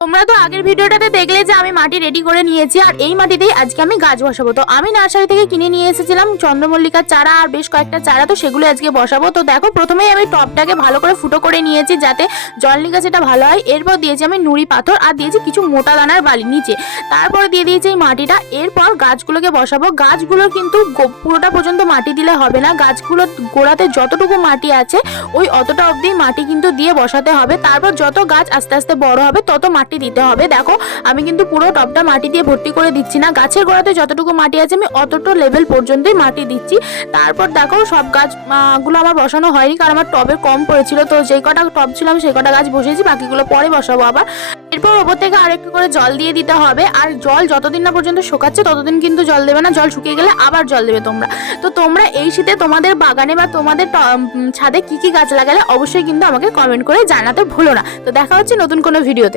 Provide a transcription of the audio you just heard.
তোমরা তো আগের ভিডিওটাতে দেখলে যে আমি মাটি রেডি করে নিয়েছি, আর এই মাটিতেই আজকে আমি গাছ বসাবো। তো আমি নার্সারি থেকে কিনে নিয়ে এসেছিলাম চন্দ্রমল্লিকার চারা আর বেশ কয়েকটা চারা, তো সেগুলো আজকে বসাবো। তো দেখো, প্রথমেই আমি টবটাকে ভালো করে ফুটো করে নিয়েছি যাতে জল নিকাশিটা ভালো হয়। এরপর দিয়েছি আমি নুড়ি পাথর আর দিয়েছি কিছু মোটা দানার বালি নিচে। তারপরে দিয়ে দিয়েছি এই মাটিটা। এরপর গাছগুলোকে বসাবো। গাছগুলোর কিন্তু পুরোটা পর্যন্ত মাটি দিলে হবে না, গাছগুলোর গোড়াতে যতটুকু মাটি আছে ওই অতটা অবধি মাটি কিন্তু দিয়ে বসাতে হবে। তারপর যত গাছ আস্তে আস্তে বড় হবে তত মাটি দিতে হবে। দেখো, আমি কিন্তু পুরো টবটা মাটি দিয়ে ভর্তি করে দিচ্ছি না, গাছের গোড়াতে যতটুকু মাটি আছে আমি অতটা লেভেল পর্যন্তই মাটি দিচ্ছি। তারপর দেখো, সব গাছ গুলো আমার বসানো হয়নি কারণ আমার টবে কম পড়েছিল, তো যেই কটা টব ছিল আমি সেই কটা গাছ বসিয়েছি, বাকিগুলো পরে বসাবো আবার। এরপর ওপর থেকে আরেকটু করে জল দিয়ে দিতে হবে, আর জল যতদিন না পর্যন্ত শুকাচ্ছে ততদিন কিন্তু জল দেবে না, জল শুকিয়ে গেলে আবার জল দেবে তোমরা। তো তোমরা এই শীতে তোমাদের বাগানে বা তোমাদের ছাদে কি কি গাছ লাগালে অবশ্যই কিন্তু আমাকে কমেন্ট করে জানাতে ভুলো না। তো দেখা হচ্ছে নতুন কোনো ভিডিওতে।